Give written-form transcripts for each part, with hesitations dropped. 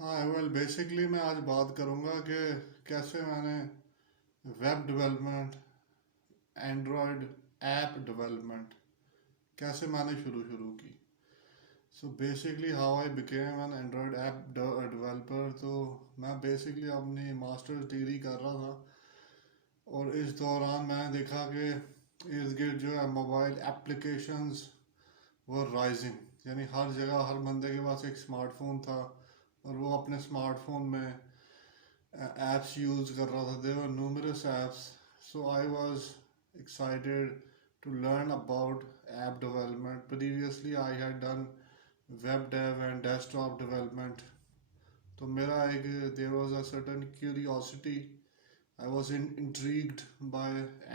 हाँ well basically मैं आज बात करूँगा कि कैसे मैंने web development, Android app development कैसे मैंने शुरू शुरू की। So basically how I became an Android app developer. तो मैं बेसिकली अपनी मास्टर्स डिग्री कर रहा था और इस दौरान मैंने देखा कि इर्द गिर्द जो है मोबाइल एप्लीकेशंस वो राइजिंग, यानी हर जगह हर बंदे के पास एक स्मार्टफोन था और वो अपने स्मार्टफोन में apps यूज़ कर रहा था. There were numerous apps, so I was excited to learn about app development. Previously I had done web dev and desktop development. तो मेरा एक there was a certain curiosity. I was intrigued by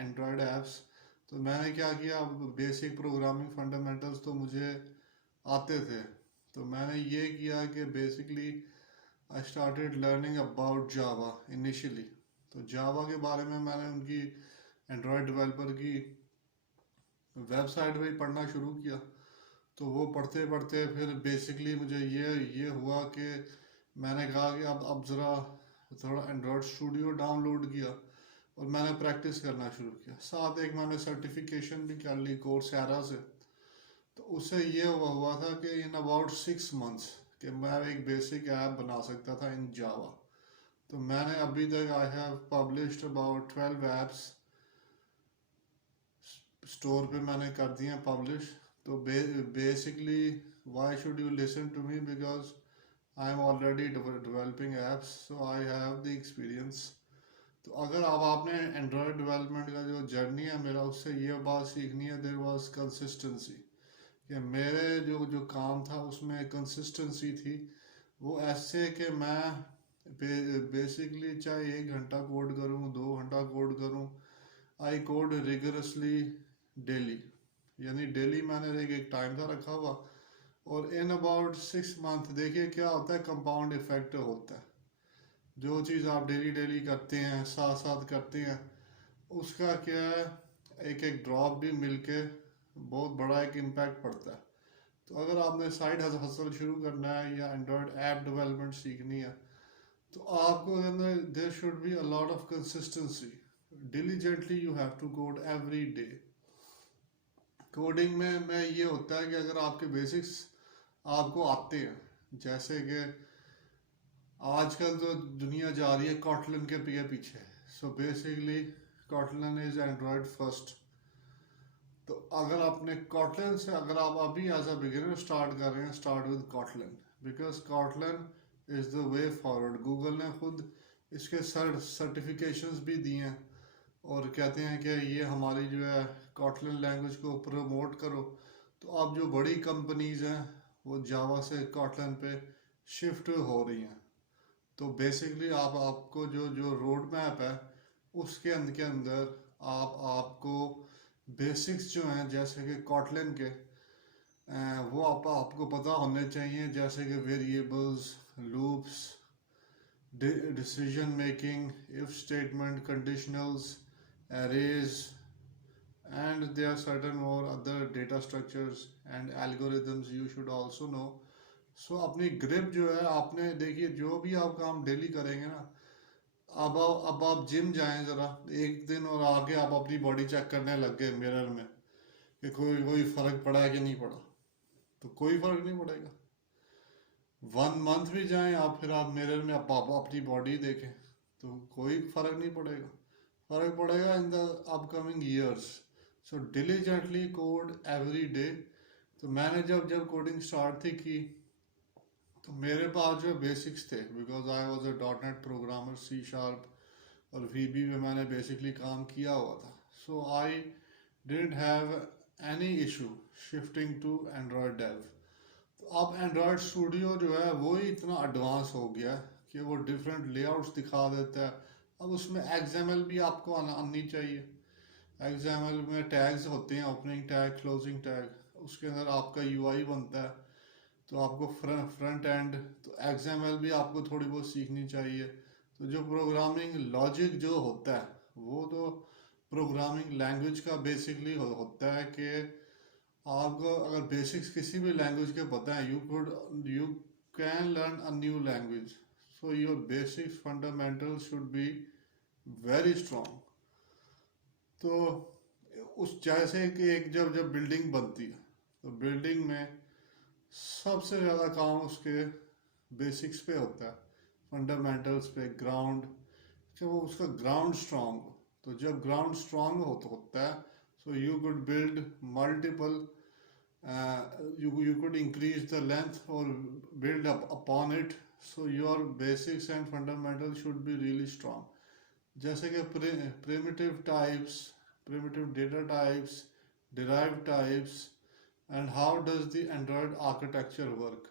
Android apps. तो मैंने क्या किया, basic programming fundamentals तो मुझे आते थे. तो मैंने ये किया कि basically I started learning about Java initially. तो जावा के बारे में मैंने उनकी एंड्रॉयड डेवलपर की वेबसाइट पे ही पढ़ना शुरू किया. तो वो पढ़ते पढ़ते फिर बेसिकली मुझे ये हुआ कि मैंने कहा कि अब ज़रा थोड़ा एंड्रॉयड स्टूडियो डाउनलोड किया और मैंने प्रैक्टिस करना शुरू किया. साथ एक मैंने सर्टिफिकेशन भी कर ली कोर्सेरा से. तो उससे ये हुआ था कि इन अबाउट 6 मंथ्स कि मैं एक बेसिक ऐप बना सकता था इन जावा. तो मैंने अभी तक I have published about 12 apps store पे मैंने कर दिए हैं पब्लिश. तो basically why should you listen to me, because I am already developing apps, so I have the experience. तो अगर अब आपने एंड्रॉयड डेवलपमेंट का जो जर्नी है मेरा, उससे ये बात सीखनी है, देयर वाज कंसिस्टेंसी. कि मेरे जो जो काम था उसमें कंसिस्टेंसी थी. वो ऐसे कि मैं बेसिकली चाहे 1 घंटा कोड करूँ 2 घंटा कोड करूँ, आई कोड रिगरसली डेली. यानी डेली मैंने एक टाइम था रखा हुआ. और इन अबाउट 6 मंथ देखिए क्या होता है, कंपाउंड इफेक्ट होता है. जो चीज़ आप डेली डेली करते हैं, साथ साथ करते हैं, उसका क्या है, एक एक ड्रॉप भी मिलके बहुत बड़ा एक इम्पैक्ट पड़ता है. तो अगर आपने साइड हसल शुरू करना है या एंड्रॉयड ऐप डेवलपमेंट सीखनी है, तो आपको अंदर there should be a lot of consistency. Diligently you have to code every day. Coding में ये होता है कि अगर आपके बेसिक्स आपको आते हैं, जैसे कि आजकल तो दुनिया जा रही है कॉटलन के पीछे. So basically Kotlin is Android first. तो अगर आपने कॉटलन से, अगर आप अभी एज अ बिगिनर स्टार्ट कर रहे हैं, start with Kotlin, because Kotlin is the way forward. Google ने खुद इसके सर्टिफिकेशंस भी दिए हैं और कहते हैं कि ये हमारी जो है कॉटलन लैंग्वेज को प्रमोट करो. तो अब जो बड़ी कंपनीज हैं वो जावा से कॉटलन पे शिफ्ट हो रही हैं. तो बेसिकली आपको जो जो रोड मैप है उसके अंदर के अंदर आपको बेसिक्स जो हैं जैसे कि कॉटलन के वो आपको पता होने चाहिए, जैसे कि variables, loops, decision making, if statement, conditionals, arrays, and there are certain more other data structures and algorithms you should also know. So अपनी ग्रिप जो है, आपने देखिए जो भी आप काम डेली करेंगे ना, अब आप जिम जाएं ज़रा एक दिन और आके आप अपनी बॉडी चेक करने लग गए मिरर में कि कोई कोई फ़र्क पड़ा है कि नहीं पड़ा. तो कोई फ़र्क नहीं पड़ेगा. 1 मंथ भी जाएं आप, फिर आप मिरर में आप अपनी बॉडी देखें तो कोई फ़र्क नहीं पड़ेगा. फ़र्क पड़ेगा in the upcoming years. So diligently code every day. तो मैंने जब जब कोडिंग स्टार्ट थी की, तो मेरे पास जो बेसिक्स थे, because I was a dot net programmer, C sharp और वी बी में मैंने बेसिकली काम किया हुआ था. So I didn't have any issue shifting to Android dev. तो अब एंड्रॉयड स्टूडियो जो है वो ही इतना एडवांस हो गया कि वो डिफरेंट लेआउट्स दिखा देता है. अब उसमें एक्सएमएल भी आपको आनी चाहिए. एक्सएमएल में टैग्स होते हैं, ओपनिंग टैग, क्लोजिंग टैग, उसके अंदर आपका यूआई बनता है. तो आपको फ्रंट एंड, तो एक्सएमएल भी आपको थोड़ी बहुत सीखनी चाहिए. तो जो प्रोग्रामिंग लॉजिक जो होता है वो तो प्रोग्रामिंग लैंग्वेज का बेसिकली होता है कि आपको अगर बेसिक्स किसी भी लैंग्वेज के पता है, you can learn a new language. So your basic fundamentals should be very strong. तो उस जैसे कि एक जब जब बिल्डिंग बनती है तो बिल्डिंग में सबसे ज़्यादा काम उसके बेसिक्स पे होता है, फंडामेंटल्स पे, ग्राउंड, कि वो उसका ग्राउंड स्ट्रांग हो। तो जब ग्राउंड स्ट्रांग होता है, so you could build multiple, you could increase the length or build up upon it. So your basics and fundamentals should be really strong. जैसे कि primitive types, primitive data types, derived types, and how does the Android architecture work.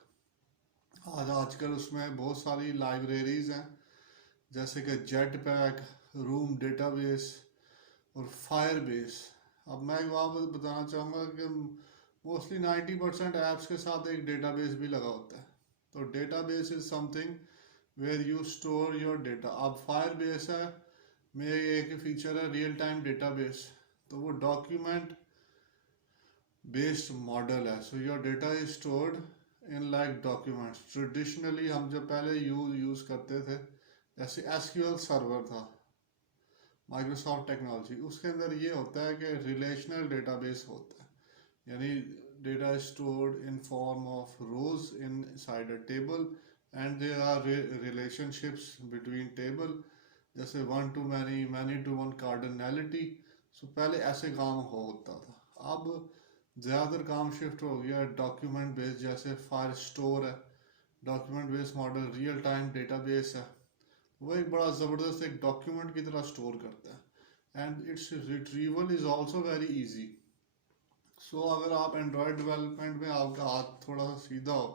आजकल उसमें बहुत सारी libraries हैं, जैसे कि jet pack, room database और फायरबेस। अब मैं एक बात बताना चाहूँगा कि मोस्टली 90% ऐप्स के साथ एक डेटाबेस भी लगा होता है। तो database is something where you store your data. अब फायरबेस है में एक फीचर है रियल टाइम डेटाबेस, तो वो डॉक्यूमेंट बेस्ड मॉडल है। So your data is stored in like documents. Traditionally हम जब पहले यूज़ करते थे, जैसे एसक्यूएल सर्वर था माइक्रोसॉफ्ट टेक्नोलॉजी, उसके अंदर ये होता है कि रिलेशनल डेटाबेस होता है, यानी data is stored in form of rows inside a table and there are relationships between table, जैसे one to many, many to one, cardinality. So पहले ऐसे काम होता था। अब ज़्यादातर काम शिफ्ट हो गया डॉक्यूमेंट बेस्ड, जैसे फायर स्टोर है, document based model, real time database है। वो एक बड़ा ज़बरदस्त एक डॉक्यूमेंट की तरह स्टोर करता है and its retrieval is also very easy. So अगर आप एंड्रॉयड डेवलपमेंट में आपका हाथ थोड़ा सा सीधा हो,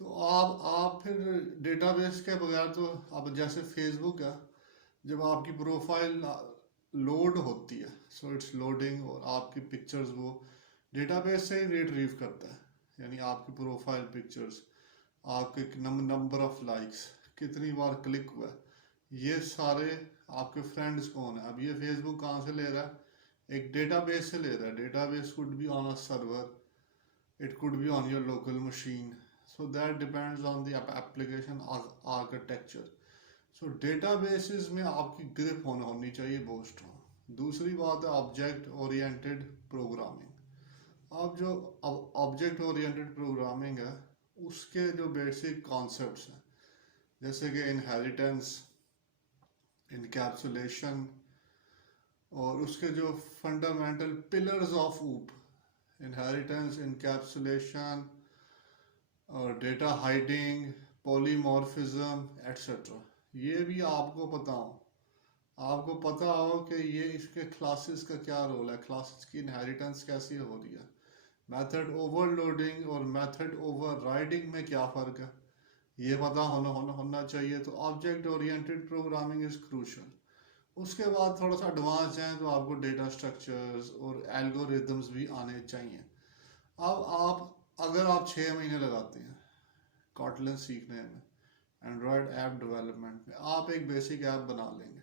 तो आप फिर डेटाबेस के बगैर, तो अब जैसे फेसबुक है, जब आपकी प्रोफाइल लोड होती है, सो इट्स लोडिंग, और आपकी पिक्चर्स वो डेटाबेस से ही रिट्रीव करता है, यानी आपकी प्रोफाइल पिक्चर्स, आपके नंबर ऑफ लाइक्स, कितनी बार क्लिक हुआ है, ये सारे आपके फ्रेंड्स कौन है। अब ये फेसबुक कहाँ से ले रहा है, एक डेटाबेस से ले रहा है। Database could be on a server, it could be on your local machine, so that depends on the application architecture. So databases में आपकी ग्रिप होनी चाहिए बहुत स्ट्रॉन्ग। दूसरी बात है ऑब्जेक्ट ओरिएंटेड प्रोग्रामिंग। अब जो ऑब्जेक्ट ओरिएंटेड प्रोग्रामिंग है, उसके जो बेसिक कॉन्सेप्ट्स हैं, जैसे कि इनहेरिटेंस, इनकैप्सुलेशन, और उसके जो फंडामेंटल पिलर्स ऑफ ऊप, इनहेरिटेंस, इनकैप्सुलेशन और डेटा हाइडिंग, पॉलीमॉर्फिज्म एट्सेट्रा, ये भी आपको पता हो कि ये इसके क्लासेस का क्या रोल है, क्लासेस की इनहेरिटेंस कैसी हो रही है, मेथड ओवरलोडिंग और मेथड ओवरराइडिंग में क्या फ़र्क है, ये पता होना चाहिए। तो object oriented programming is crucial. उसके बाद थोड़ा सा एडवांस हैं, तो आपको डेटा स्ट्रक्चर्स और एल्गोरिदम्स भी आने चाहिए। अब अगर आप 6 महीने लगाते हैं कॉटलिन सीखने में, एंड्रॉयड ऐप डेवलपमेंट में, आप एक बेसिक ऐप बना लेंगे।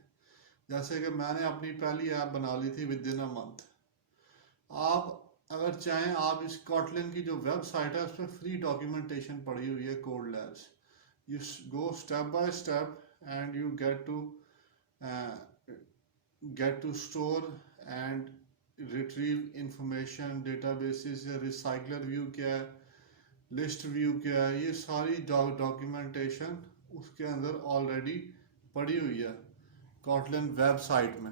जैसे कि मैंने अपनी पहली ऐप बना ली थी विद इन अ मंथ। आप अगर चाहें, आप इस कॉटलिन की जो वेबसाइट है उस पर फ्री डॉक्यूमेंटेशन पड़ी हुई है, code labs. You go step by step and you get to store and retrieve information, databases या recycler view क्या है, list view क्या है, ये सारी डॉक्यूमेंटेशन उसके अंदर ऑलरेडी पड़ी हुई है कॉटलिन वेबसाइट में।